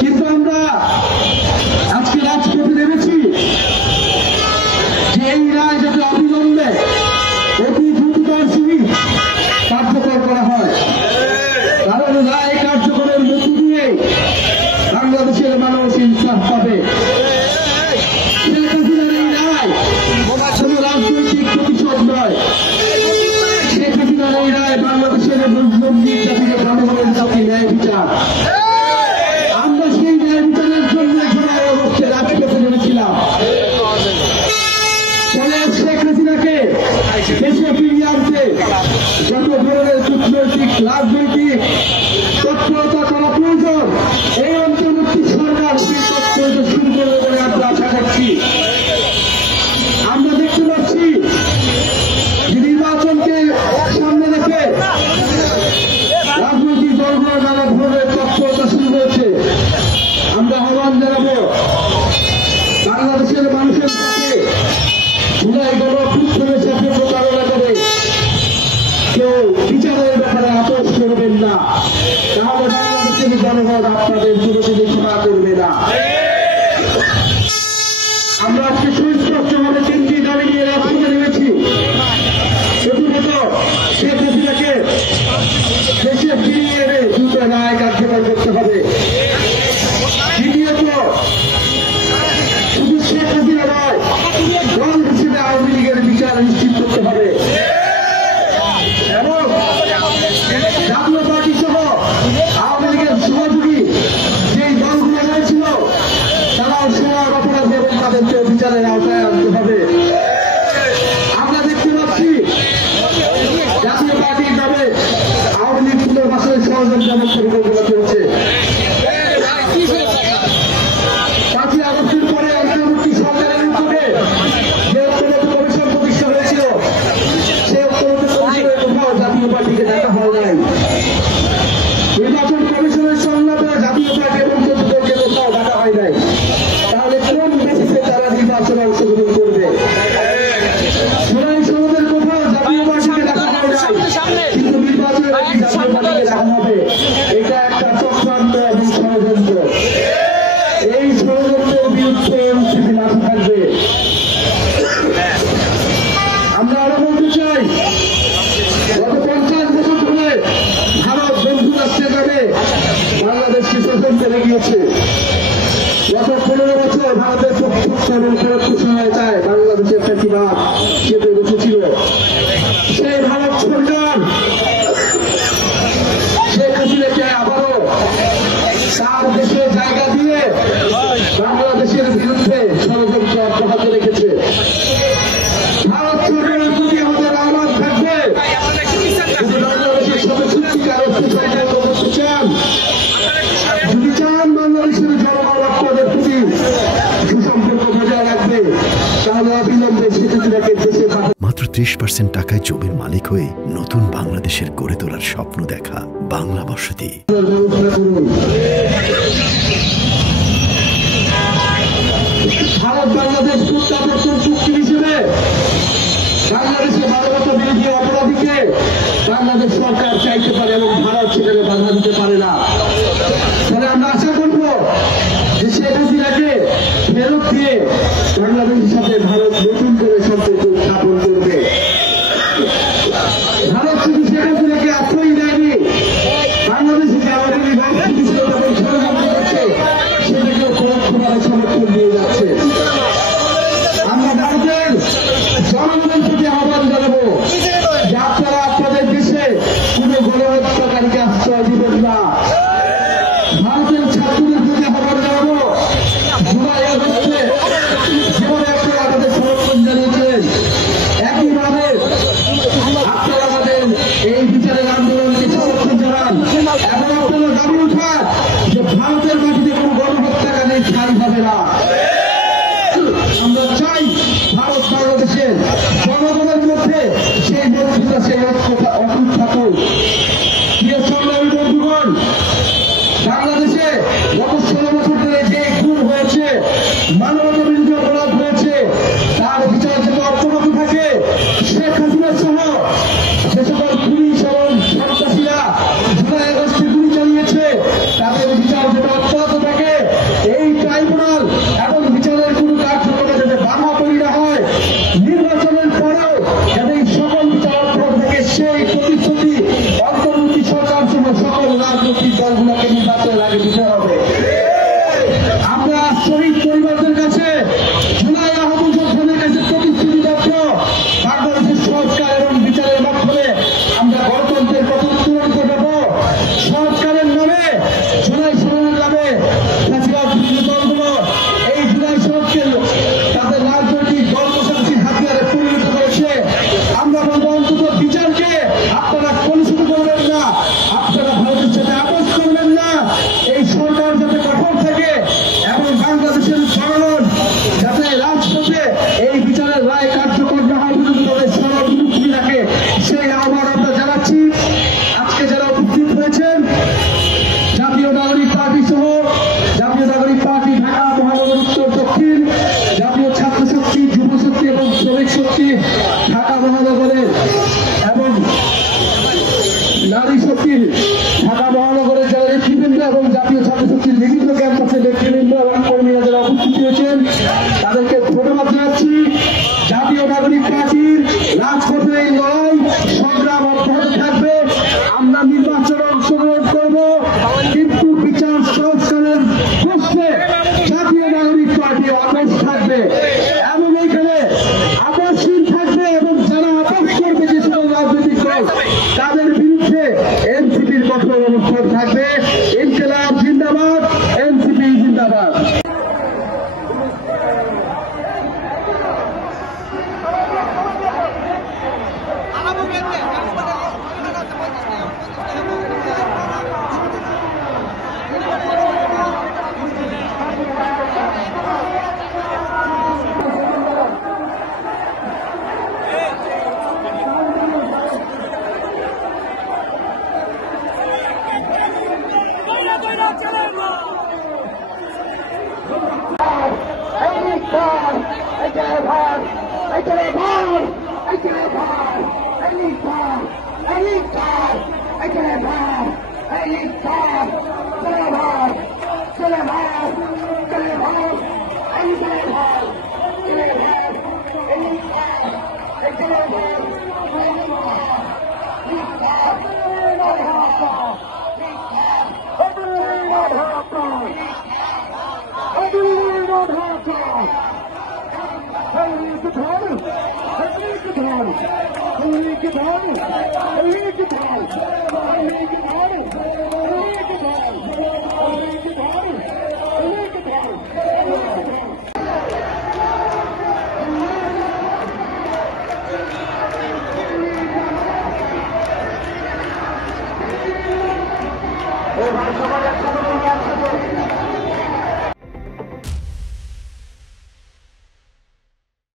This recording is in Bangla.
কিন্তু আমরা আজকে রাজপথে নেমেছি যে এই রায় যাতে অবিলম্বে অতি দ্রুততার সহিত কার্যকর করা হয়, কারণ রায় কার্যকরের মধ্য দিয়ে বাংলাদেশের মানুষ ইনসাফ পাবে। শেখ হাসিনার এই রায় কোন রাজনৈতিক প্রতিশোধ নয়। শেখ হাসিনার এই রায় বাংলাদেশের মুসলিম জাতির জনগণের প্রতি ন্যায় বিচার। আমরা সেই ন্যায় বিচারের জন্য জুলাই অগস্টে রাজপথে নেমেছিলাম। ফলে শেখ হাসিনাকে দেশে ফিরিয়ে আনতে যত ধরনের কূটনৈতিক রাজনৈতিক তৎপরতা করা প্রয়োজন এই অন্তর্বর্তী সরকার সেই তৎপরতা শুরু করবে বলে আমরা আশা করছি। আমরা দেখতে পাচ্ছি যে নির্বাচনকে সামনে রেখে রাজনৈতিক দলগুলো নানা ধরনের তৎপরতা শুরু হয়েছে। আমরা আহ্বান জানাবো বাংলাদেশের মানুষের কাছে জুলাই গণঅভ্যুত্থানের সাথে প্রতারণা করে কেউ বিচারের ব্যাপারে আপোষ করবেন না, তাহলে বাংলাদেশের জনগণ আপনাদের বিরোধী ক্ষমা করবে না। আমরা আজকে সুস্পষ্টভাবে তিনটি দাবি নিয়ে রাজপথে নেমেছি। প্রথমত, শেখ হাসিনাকে দেশে ফিরিয়ে এনে দ্রুত রায় কার্যকর করতে হবে। দ্বিতীয়ত, শুধু শেখ হাসিনা নয়, দল হিসেবে আওয়ামী লীগের বিচার নিশ্চিত করতে হবে এবং জাতীয় পার্টি সহ আওয়ামী লীগের সহযোগী যেই দলগুলো রয়েছিল তারাও সবার অপরাধ এবং তাদেরকে বিচারের আওতায় আনতে হবে। আমরা দেখতে পাচ্ছি জাতীয় পার্টির নামে আওয়ামী লীগ পুনর্বাসনের ষড়যন্ত্র এবং পরিকল্পনা চলছে। 5ই আগস্টের পরে অন্তর্বর্তী সরকারের উপরে যে ঐক্যমত্য কমিশন প্রতিষ্ঠা হয়েছিল সেই ঐক্যমত্য কমিশনের কোথাও জাতীয় পার্টিকে দেখা হয় নাই। নির্বাচন কমিশনের সংলাপে জাতীয় পার্টি এবং চতুর্থকে কোথাও দেখা হয় নাই। তাহলে কোন বেসিসে তারা নির্বাচনে অংশগ্রহণ করবে? জুলাই সনদের কোথাও জাতীয় পার্টিকে দেখা হয় নাই, কিন্তু নির্বাচনে জাতীয় পার্টিকে দেখা হবে। এটা একটা চক্রান্ত এবং ষড়যন্ত্র। এই ষড়যন্ত্রের বিরুদ্ধে এনসিপি মাঠে থাকবে। আমরা আরো বলতে চাই, গত 50 বছর ধরে ভারত বন্ধু রাষ্ট্রের নামে বাংলাদেশকে শোষণ করে গিয়েছে। গত 15 বছর ভারতের প্রত্যক্ষ এবং পরোক্ষ সহায়তায় বাংলাদেশের ফ্যাসিবাদ চেপে বসেছিল। সেই ভারত সরকার শেখ হাসিনাকে আবারও তার দেশে জায়গা দিয়ে বাংলাদেশের বিরুদ্ধে ষড়যন্ত্র অব্যাহত রেখেছে। ভারত সরকারের প্রতি আমাদের আহ্বান থাকবে, যদি বাংলাদেশের সাথে সত্যিকার সম্পর্ক করতে চান, যদি চান বাংলাদেশের জনগণ আপনাদের প্রতি সুসম্পর্ক বজায় রাখবে, তাহলে অবিলম্বে শেখ হাসিনাকে দেশে মাত্র 30% টাকায় জমির মালিক হয়ে নতুন বাংলাদেশের গড়ে তোলার স্বপ্ন দেখা বাংলা বসতি। ভারত বাংলাদেশ প্রত্যাবর্তন চুক্তি হিসেবে বাংলাদেশে মানবতা বিরোধী অপরাধীকে বাংলাদেশ সরকার চাইতে পারে এবং ভারত সেখানে বাধা দিতে পারে না। ফলে আমরা আশা করব যে শেখ হাসিনাকে ফেরত দিয়ে বাংলাদেশের সাথে ভারত নতুন করে সম্পর্ক স্থাপন করবে। ভারত শুধু শেখ হাসিনাকে আশ্রয় দেয়নি, বাংলাদেশে যে আমাদের ষড়যন্ত্র করছে সেটাকেও পরোক্ষভাবে সমর্থন দিয়ে যাচ্ছে। আমরা ভারতের জনগণের প্রতি আহ্বান জানাবো যে আপনারা আপনাদের দেশে কোন গণহত্যাকারীকে আশ্রয় দিবেন না। ভারতের ছাত্রদের প্রতি আহ্বান জানাবো, জুলাই আগস্টে যেভাবে আপনারা আমাদের সমর্থন জানিয়েছেন, মহানগরের এবং নারী শক্তির ঢাকা মহানগরের যারা নেতৃবৃন্দ এবং জাতীয় ছাত্র শক্তির বিভিন্ন ক্যাম্পাসের নেতৃবৃন্দ এবং কর্মীরা যারা উপস্থিত হয়েছেন তাদেরকে ধন্যবাদ জানাচ্ছি। জাতীয় নাগরিক পার্টির রাজপথে এই লড়াই সংগ্রাম অব্যাহত থাকবে। আমরা নির্বাচনে অংশগ্রহণ করব, কিন্তু বিচার সংস্কারের প্রশ্নে জাতীয় নাগরিক পার্টি অটল থাকবে এবং এইখানে আপসহীন থাকবে এবং যারা আপস করবে যে সকল রাজনৈতিক দল তাদের বিরুদ্ধে এনসিপির কঠোর অবস্থান থাকবে। ইনকিলাব জিন্দাবাদ, এনসিপি জিন্দাবাদ। সবাই একসাথে